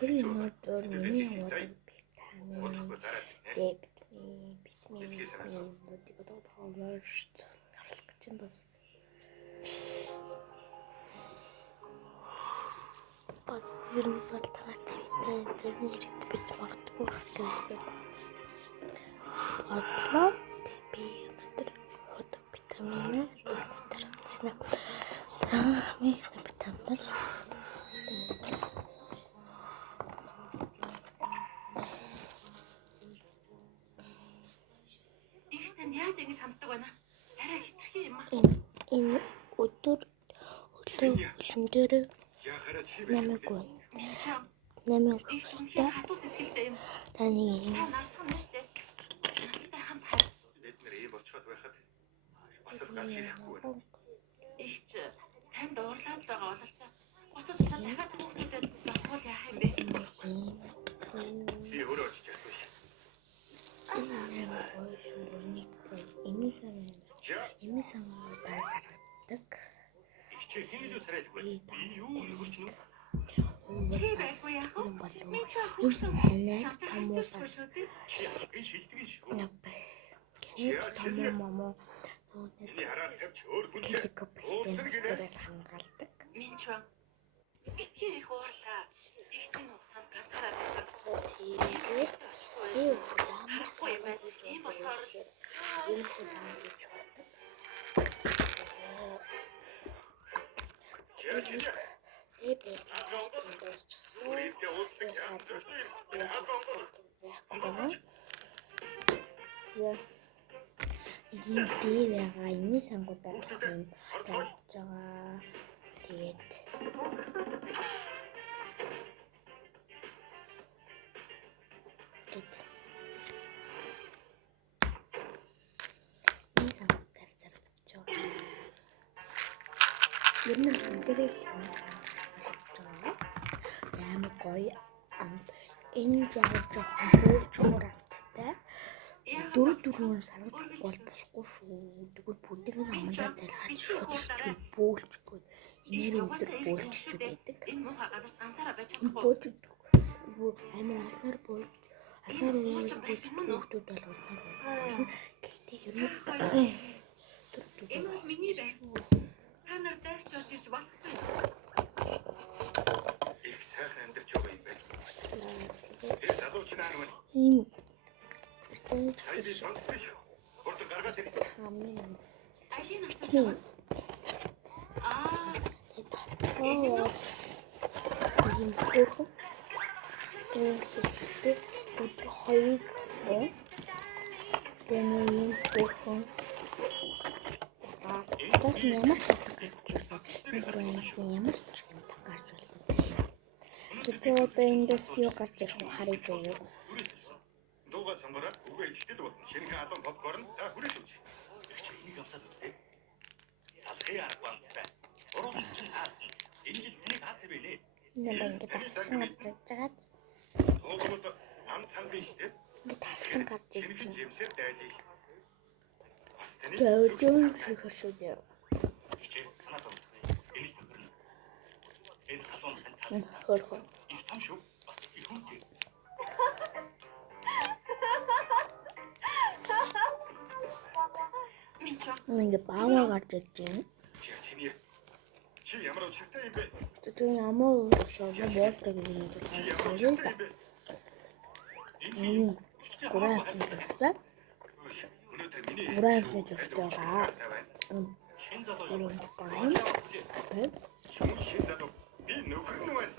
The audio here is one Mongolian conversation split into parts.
Тэр өнөөдөр миний хамаадаг витамин тоолж харах гэж байна бас ер нь бол таатай нэрт бич магадгүй хэрэгтэй бодлоо би өнөөдөр витамин витамин яаж ингэж хамтдаг байна? Арай хитрхи юм аа. Энэ өдөр өглөмдөр намайг хатуу сэтгэлтэй юм. таны Та наршхан нь штэ. Надтай хамт хар. Бид нэр ийм болчиход байхад бас л гарч ирэхгүй байна. Ихч танд уурлаад байгаа бололтой. Гоцож очоод дахиад хүүхдэд завхуул яах юм бэ? Би өөрөө очиж асууж. Эмээсэн гаргадаг. Их чи хинжүү царайлгүй. Би юу нөхөрч нү? Чи байхгүй яах вэ? Минь ч ханаад томоо Энэ шилдэгэн шүү. Томоо Миний хараад тавьч өөр хүн хэлэкоптерээр хангалдаг. Минь ч битгий их уурлаа. Их чинь хугацаанд ганцаараа байсан. Тэгээд Харахгүй юм байна. Ийм болохоор энэ хүсэл гэж боддог. Өөрийгөө уулздаг яасан төрөл юм. Би байгаа энэ сангуудаар юм тавьж байгаа. Тэгээд ер нь хамтрал амар гоё амт энэ жоохон хөөлчмөр амттай дөрөв саргаж болохгүй шүү. Тэгвэл бүгдийг нь амандаа залгаж шууд бөөлчихгүй энээр өдөр бөөлчихчүүд байдаг. энэ муухай газар ганцаараа байж чадахгүй. Бөөлж амар алнаар бөөлж хүүхдүүд бол алнаар гэхдээ ер нь энэ бол миний байр. Та нар дайрч орж ирж болохгүй. Их сайхан амьдарч байгаа юм байна. Тэр залууч наа нүн. Сая би сонссон шүү. Хурдан гаргаад ир. Алин асууж байгаа. ийм өөрхөн өдөр хоёрыг тэнийн өөрхөн бас ямар сатах гарч байна. Ямар ч юм гарч байна. Тэгэхээр одоо эндээс юу гарч ирэх вэ харъя юу. Дуугаа сонгороо үгээ ихтэл болно. Шинэхэн алуун попкорн та хүрээж үз. Их чи энийг амсаад үзтээ. Салхи арга банцтай. Уруу чинь хаалтна. Энэ жил тэнийг хаац вэ нэ? Энэ ингээд тассан гарч байгаад Тоогод ам цан биш үү? ингээд тассан гарч ирж Шинэхэн жимсээр дайлий. Бас таны зөөн шихэршүүдээ их чи санаа зовж. Энэ төгрөн. Энэ халуун тань тал. хөрхөн Их том шүү. Бас их үнэтэй. Минь ч ингээд баагаар гарч ирж байна. Чи ямар учиртай юм бэ? Тэр ямар уусаа боолдог юм Ямар бэ? учиртай юм бэ? Гурай хэлдэг. Өнөөдөр миний Гурай хэлдэг байгаа. шин залуу Өрөөнд тань. шин залуу би нөхөр нь байна.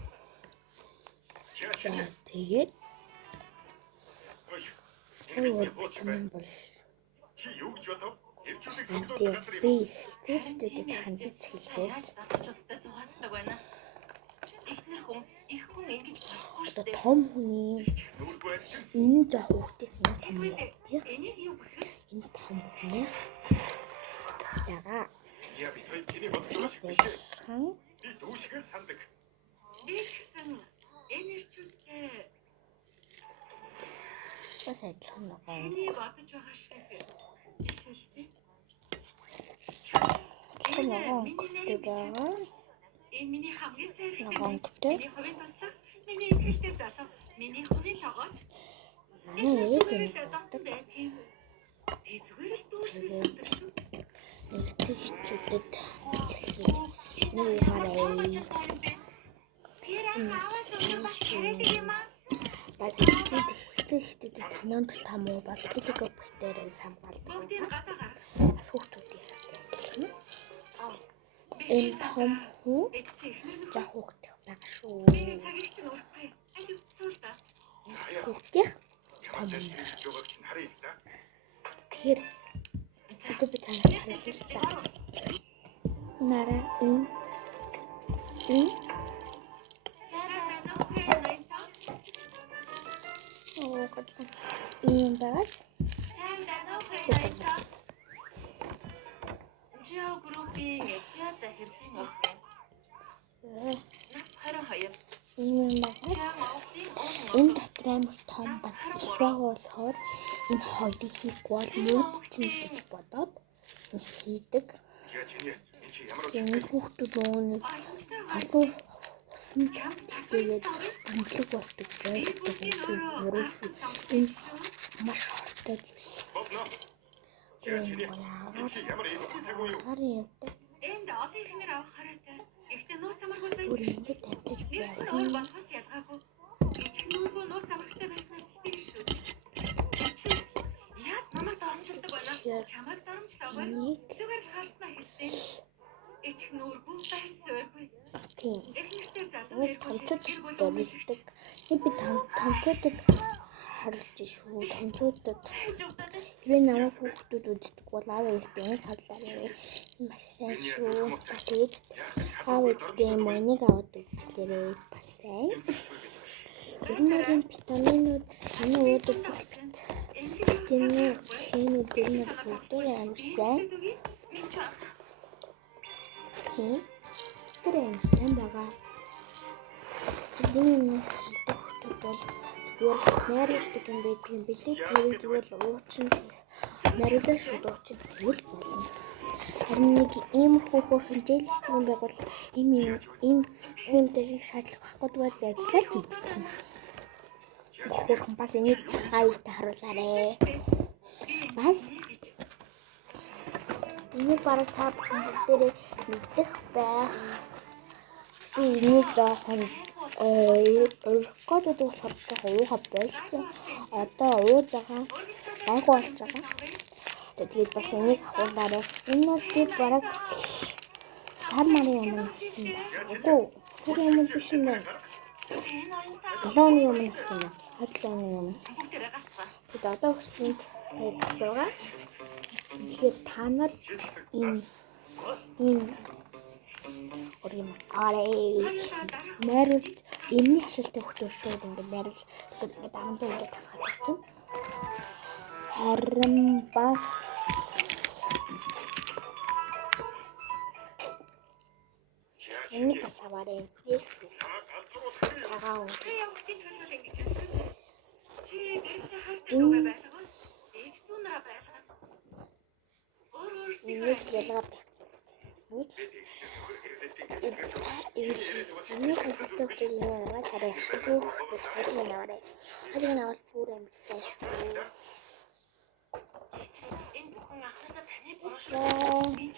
Тэгээд энэ хооч витамин бол чи юу гэж бодов? Ирчүүдийг тэгээд тоглодог газар би юм. ихтэйчүүдэд хандаж хэлээд яаж залуучуудтай зугаацдаг байна. Ихнэр хүн их хүн ингэж болохгүй шүү одоо дээ. том хүний Нүргүй байх. энэ жоох хүүхдийн Тэгвэл энийг юу гэх вэ? энэ том хүний яга Я би той чиний бодлого биш. хан Би дүүшгэл сандаг. Би ч гэсэн энерчүүдтэй бас адилхан байгаа. чиний бодож байгаа шиг биш л дээ. Адилхан байгаа. Энэ миний хамгийн сайрхтай Ногоон минь. гүтэй. Миний хувийн туслах, миний ихтэй залуу, миний хувийн тогооч. Манай ээж Зүгээр энэ л дотн бай тийм. Тэ зүгээр л дүүшгүй сандаг шүү. эргэцэгчүүдэд нэг хараа. Тэр хаваас өндөр тариалаг юм аа. Бас эргэцэгчүүдэд санаанд том уу бас геликоптерээр самгаалдаг. Бүгдийг гадаа гарах. Бас хүүхдүүдийн хэрэгтэй. Энэ том хүн Эд чи ихнэр нөхөр. жах хүүхдэх байгаа шүү. Би цагийг чинь өрөхгүй. Аль үсүүл та. Хүүхдих Ямар ч зүйл жогч харъя л да. тэгэхээр одоо би танаас харуулъя л да. Нара энэ Сайраа нөхөр найтаа. ийм байгаас Сайраа нөхөр найтаа. Жио группийн жио захирлын охин. Нас 22. ийм байгаас Жио охин энэ дотор амар том бас их байгаа болохоор энэ хоёрыг хийх бол мууд чинь гэж бодоод хийдэг. Я чиний энэ чи ямар Энэ хүүхдүүд нөгөө Ойлгомжтой халуун усан тэгээд амтлаг болдог байдаг. Мөрөв энэ маш хортой зүйл. болно. Я чиний энэ чи ямар ийм цаг уу юу? Харин явдаг. энд олон ихнэр авах хараатай. Ихтэй нууц амаргүй Өөр байдаг. ингэ тавьчих Нэрс нь байх. өөр болохоос ялгаагүй. Ичих нүргөө нууц амархтай байснаас сэтгэл шүү. Чи яаж намайг доромжилдог байна? Чамайг доромжлоогүй. Энийг Зүгээр л харснаа хэлсэн. Ичих нүргөө байр суурьгүй. тийм. Эхнэртэй залуу Нэг эргүүлээд томчууд гэр бүл дөрвөлдөг. Би томчуудад харуулж шүү. Томчуудад би намайг хүүхдүүд үздэг бол аав ээжтэй харлаарай. Маш сайн шүү. Бас ээж аав ээжтэй монийг аваад үзлээрэй. Бас сайн. Энэ витаминууд таны өөдөг болчиход тэмээ чэнүүд энэ бүгдээр амар сайн. Тийм. Тэр амар сайн байгаа. Жилийн өмнө шилдэг хүмүүс бол зүгээр найруулдаг юм байдаг юм билээ. Тэр зүгээр л уучин найруулах шүү дуучин тэгвэл болно. Харин нэг ийм хөөхөр хэмжээлэгч юм байгуул ийм дэшиг шаардлага байхгүй зүгээр ажиллаад хийчихнэ. Хөөхөн бас энийг аавьяастай харуулаарэ. Бас энийг бараг та бүгдээрээ мэдэх байх. Би энийг жоохон өргөдөд болохоор жоохон ууга болсон. Одоо ууж байгаа. Гайгүй болж байгаа. Тэгээд бас энийг хавуулаарай. Энэ бол би бараг сар марын өмнө авсан байна. Үгүй сарын өмнө биш юм байна. 7 оны өмнө авсан байна. 7 оны өмнө. Тэгээд одоо хүртэл ажиллагаа. Тэгэхээр та нар ийм орим арай найруулт эмний хашилтай хөлтөөр шууд ингээд найруул тэгээд амандаа ингээд тасгаад чинь харин бас энийг бас аваарай яаш цагаан уу Чи явахтын төлөөл ингэж юм шүү. Чи гэртээ хайртай нүгэ байлгавал ээж дүүнараа байлгана. Өөрөөсөө энэс ялгаад энийг хашилтай хөлтөөр юм аваад хараа ашиглах гэж хайрыг аваарай. Хайрыг аваад бүр амьдсан шүү. энэ бүхэн анхнаасаа таны буруу шүү. Бай. Энд